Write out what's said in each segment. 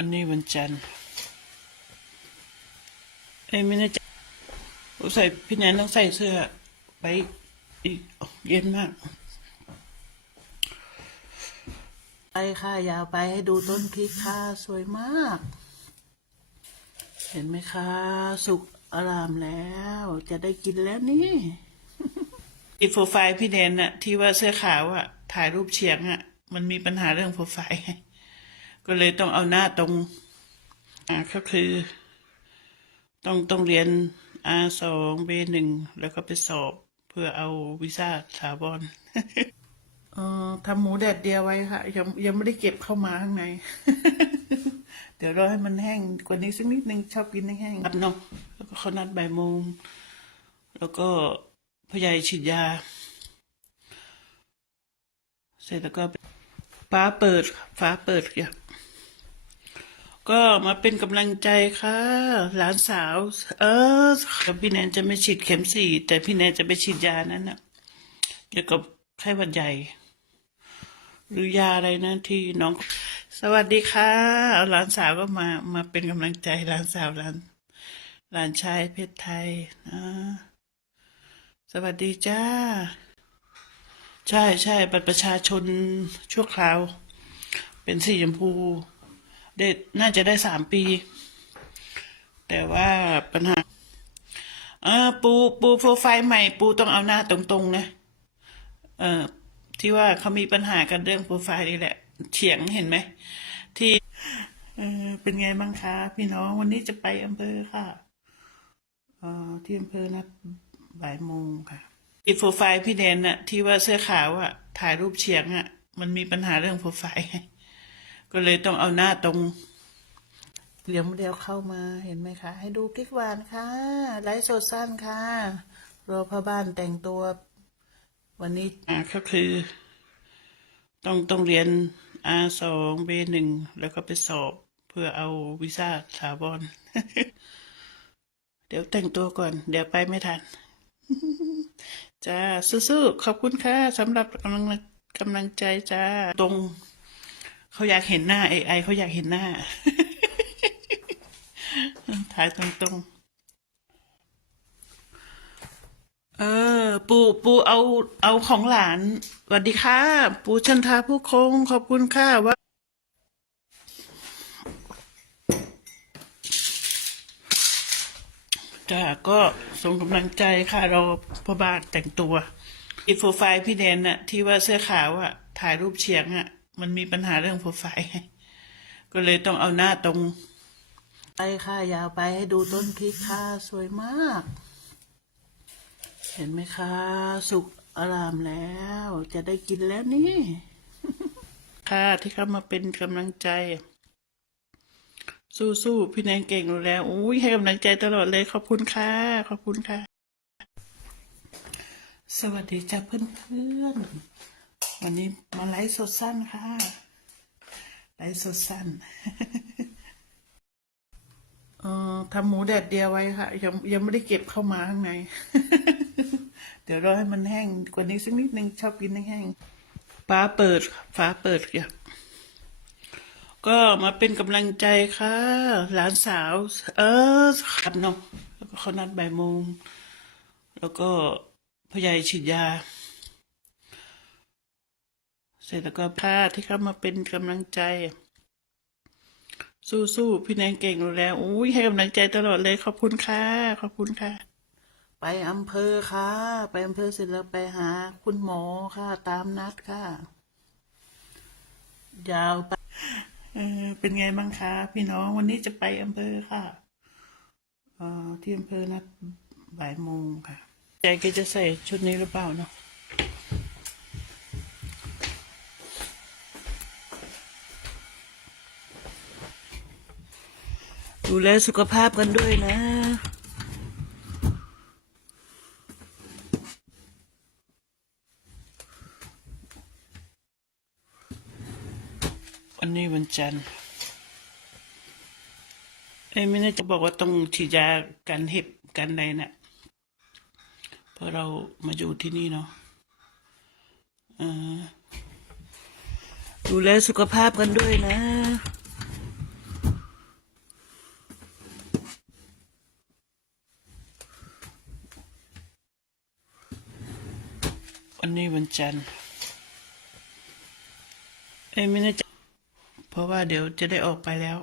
วันนี้วันจันทร์เอ้ยไม่แน่ใจใส่พี่แนนต้องใส่เสื้อไปอีกเย็นมาก ไปค่ะยาวไปให้ดูต้นพริกค่ะสวยมาก เห็นไหมคะ สุกอารามแล้ว จะได้กินแล้วนี่อีโปรไฟล์พี่แนนน่ะ ที่ว่าเสื้อขาวอะถ่ายรูปเฉียงอะมันมีปัญหาเรื่องโปรไฟล์ ก็เลยต้องเอาหน้าตรง อ่าก็คือ ต้องต้องเรียน R สอง B หนึ่งแล้วก็ไปสอบเพื่อเอาวีซ่าถาวรเอ่อทำหมูแดดเดียวไว้ค่ะ ยังยังไม่ได้เก็บเข้ามาข้างใน เดี๋ยวรอให้มันแห้งกว่านี้สักนิดนึงชอบกินแห้งๆนัดเนาะแล้วก็เขานัดบ่ายโมง แล้วก็พ่อใหญ่ฉีดยา เสร็จแล้วก็ ฟ้าเปิดฟ้าเปิดเนี่ยก็มาเป็นกำลังใจค่ะ หลานสาว เออพี่แนนจะไม่ฉีดเข็มสี่แต่พี่แนนจะไปฉีดยานั้นนะเกี่ยวกับไข้หวัดใหญ่ หรือยาอะไรนะที่น้อง สวัสดีค่ะเอาหลานสาวก็มามาเป็นกำลังใจหลานสาวหลานหลานชายเพชรไทยนะสวัสดีจ้า ใช่ใช่บัตรประชาชนชั่วคราว เป็นสีชมพูได้น่าจะได้สามปี แต่ว่าปัญหา เออปูปูโปรไฟล์ใหม่ ปูต้องเอาหน้าตรงๆนะเออที่ว่าเขามีปัญหากันเรื่องโปรไฟล์นี่แหละเฉียงเห็นไหม ที่เออเป็นไงบ้างคะ พี่น้องวันนี้จะไปอำเภอค่ะ เออที่อำเภอนัดบ่ายโมงค่ะ อีโปรไฟล์พี่แดนน่ะ ที่ว่าเสื้อขาวอะถ่ายรูปเฉียงอะมันมีปัญหาเรื่องโปรไฟล์ก็เลยต้องเอาหน้าตรง เหลี่ยวเดียวเข้ามาเห็นไหมคะ ให้ดูพริกหวานค่ะไลฟ์สดสั้นค่ะรอพ่อบ้านแต่งตัว วันนี้อ่าก็คือ ต้องต้องเรียน R สอง B หนึ่งแล้วก็ไปสอบเพื่อเอาวีซ่าถาวรเดี๋ยวแต่งตัวก่อน เดี๋ยวไปไม่ทัน จ้าสู้ๆขอบคุณค่ะสำหรับกำลังกำลังใจจ้าตรง เขาอยากเห็นหน้าไอไอเขาอยากเห็นหน้าถ่ายตรงๆ เออ ปูปูเอาเอาของหลานสวัสดีค่ะ ปูชันทาผู้คง ขอบคุณค่ะว่า จ้าก็ส่งกำลังใจค่ะ เราพ่อบานแต่งตัวอีโปรไฟล์พี่แดนน่ะ ที่ว่าเสื้อขาวอะถ่ายรูปเฉียงอะมันมีปัญหาเรื่องโปรไฟล์ก็เลยต้องเอาหน้าตรง ไปค่ะยาวไปให้ดูต้นพริกค่ะสวยมาก เห็นไหมคะ สุกอารามแล้ว จะได้กินแล้วนี่ ค่ะที่เข้ามาเป็นกำลังใจ สู้ๆพี่แนนเก่งอยู่แล้วอุ้ยให้กำลังใจตลอดเลยขอบคุณค่ะ ขอบคุณค่ะ สวัสดีจ้าเพื่อนๆวันนี้มาไลฟ์สดสั้นค่ะ ไลฟ์สดสั้นเอ่อทำหมูแดดเดียวไว้ค่ะ ยังยังไม่ได้เก็บเข้ามาข้างใน เดี๋ยวรอให้มันแห้งกว่านี้สักนิดนึงชอบกินแห้งๆฟ้าเปิดฟ้าเปิดเนี่ย ก็มาเป็นกำลังใจค่ะ หลานสาว เออขับเนาะแล้วก็เขานัดบ่ายโมง แล้วก็พ่อใหญ่ฉีดยา เสร็จแล้วก็พาที่เข้ามาเป็นกำลังใจ สู้ๆพี่แนนเก่งอยู่แล้วอุ้ยให้กำลังใจตลอดเลยขอบคุณค่ะ ขอบคุณค่ะ ไปอำเภอค่ะ ไปอำเภอเสร็จแล้วไปหา คุณหมอค่ะ ตามนัดค่ะ ยาวไป เออเป็นไงบ้างคะพี่น้องวันนี้จะไปอำเภอค่ะเอ่อที่อำเภอนัดบ่ายโมงค่ะใจแกจะใส่ชุดนี้หรือเปล่าเนาะดูแลสุขภาพกันด้วยนะ วันนี้วันจันทร์เอ้ไม่น่าจะบอกว่าต้องฉีดยากันเห็บกันใดเนะ่ยพอเรามาอยู่ที่นี่เนาะดูแลสุขภาพกันด้วยนะวันนี้วันจันทร์เอ้ไม่น่าจะ ราะว่าเดี๋ยวจะได้ออกไปแล้ว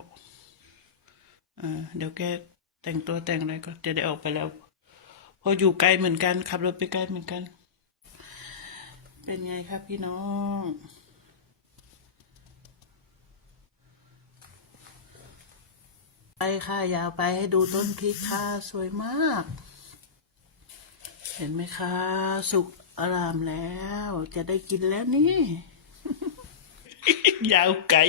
เดี๋ยวแกแต่งตัวแต่งอะไรก็จะได้ออกไปแล้วเพราะอยู่ไกลเหมือนกันขับรถไปไกลเหมือนกัน เป็นไงครับพี่น้องไปค่ะยาวไปให้ดูต้นพริกค่ะสวยมาก เห็นไหมคะ สุกอารามแล้ว จะได้กินแล้วนี่ ยาวไกล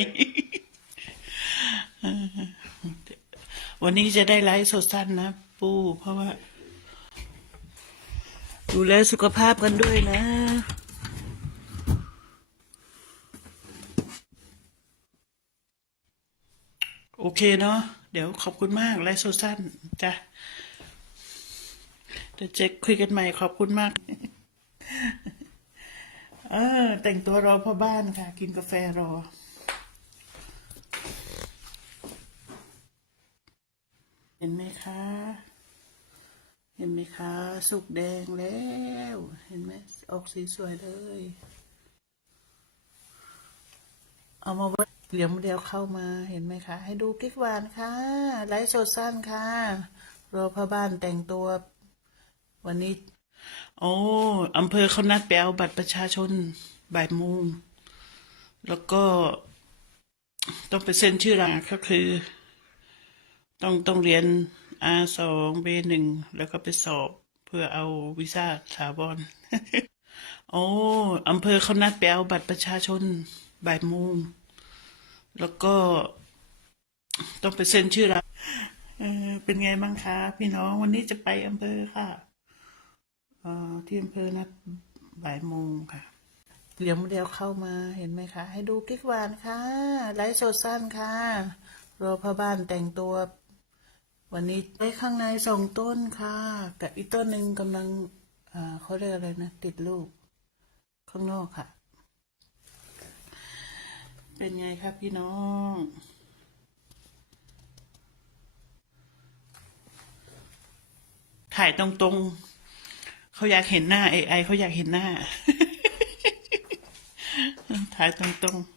วันนี้จะได้ไลฟ์สดสั้นนะ ปูเพราะว่า ดูแลสุขภาพกันด้วยนะโอเคเนาะเดี๋ยวขอบคุณมากไลฟ์สดสั้นจ้ะเดี๋ยวเจ๊คุยกันใหม่ขอบคุณมาก ออแต่งตัวรอพ่อบ้านค่ะ กินกาแฟรอ เห็นไหมคะ เห็นไหมคะ สุกแดงแล้ว เห็นไหมออกสีสวยเลย เอามาไว้เหลี่ยมเดียวเข้ามาเห็นไหมคะ ให้ดูกิ๊กหวานค่ะไลฟ์สดสั้นค่ะ รอพ่อบ้านแต่งตัว วันนี้ โอ้อำเภอเขานัดไปเอาบัตรประชาชนบ่ายโมง แล้วก็ต้องไปเซ็นชื่อราก็คือ ต้องต้องเรียน R สอง B หนึ่งแล้วก็ไปสอบเพื่อเอาวีซ่าถาวรโอ้อำเภอเขานัดไปเอาบัตรประชาชนบ่ายโมง แล้วก็ต้องไปเซ็นชื่อรับเออเป็นไงบ้างคะพี่น้องวันนี้จะไปอำเภอค่ะ ที่อำเภอนัดบ่ายโมงค่ะ เหลี่ยมเดียวเข้ามาเห็นไหมคะ ให้ดูกิ๊กหวานค่ะไลฟ์สดสั้นค่ะ รอพ่อบ้านแต่งตัว วันนี้ไปข้างในสองต้นค่ะ กับอีกต้นหนึ่งกำลังเขาเรียกอะไรนะ ติดลูก ข้างนอกค่ะ เป็นไงครับพี่น้องถ่ายตรงๆ เขาอยากเห็นหน้าไอไอเขาอยากเห็นหน้า ถ่ายตรงๆ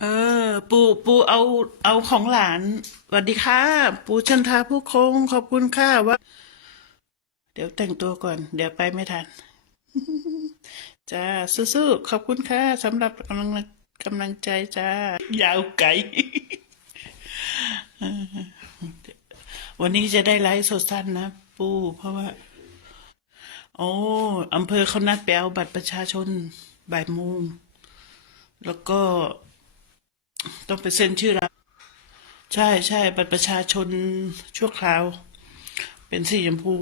เออ ปูปูเอาเอาของหลานสวัสดีค่ะ ปูชันทาผู้คง ขอบคุณค่ะว่าเดี๋ยวแต่งตัวก่อน เดี๋ยวไปไม่ทันจ้าสู้ๆขอบคุณค่ะสำหรับกำลังกำลังใจจ้ายาวไกล วันนี้จะได้ไลฟ์สดสั้นนะ ปูเพราะว่า โอ้อำเภอเขานัดไปเอาบัตรประชาชนบ่ายโมง แล้วก็ต้องไปเซ็นชื่อรับใช่ใช่บัตรประชาชนชั่วคราว เป็นสีชมพู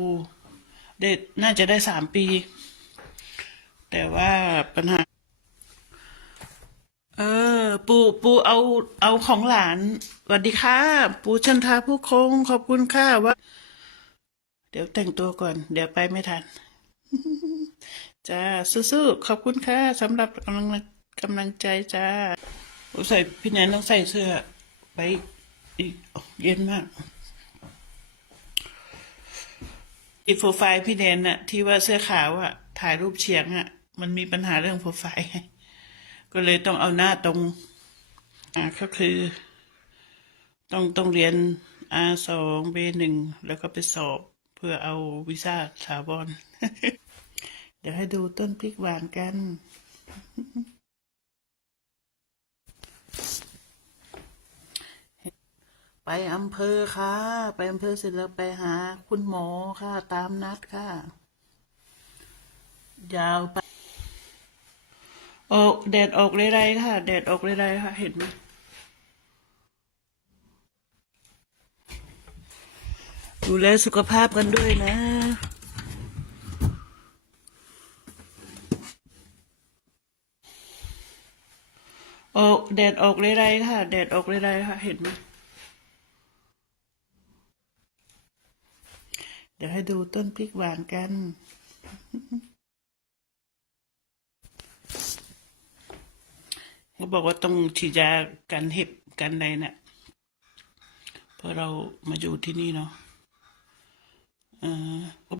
ได้น่าจะได้สามปี แต่ว่าปัญหา อปูปูเอาเอาของหลานสวัสดีค่ะ ปูชันทาผู้คง ขอบคุณค่ะว่า เดี๋ยวแต่งตัวก่อน เดี๋ยวไปไม่ทัน จ้าสู้ๆขอบคุณค่ะสำหรับกำลังกำลังใจจ้าใส่พี่แนนต้องใส่เสื้อ ไปอีกเย็นมาก อีโปรไฟล์พี่แนนน่ะ ที่ว่าเสื้อขาวอะถ่ายรูปเฉียงอะมันมีปัญหาเรื่องโปรไฟล์ ก็เลยต้องเอาหน้าตรง อ่าก็คือ ต้องต้องเรียน R สอง B หนึ่งแล้วก็ไปสอบเพื่อเอาวีซ่าถาวรเดี๋ยวให้ดูต้นพริกหวานกัน ไปอำเภอค่ะ ไปอำเภอเสร็จแล้วไปหาคุณหมอค่ะ ตามนัดค่ะ ยาวไป โอ้แดดออกเรไรๆค่ะ แดดออกเรไรๆค่ะ เห็นไหมดูแลสุขภาพกันด้วยนะ โอ้แดดออกเรไรๆค่ะ แดดออกเรไรๆค่ะ เห็นไหมเดี๋ยวให้ดูต้นพริกหวานกัน เขาบอกว่าต้องฉีดยากันเห็บกันใดเนะ่ะเพราะเรามาอยู่ที่นี่เนาะเออ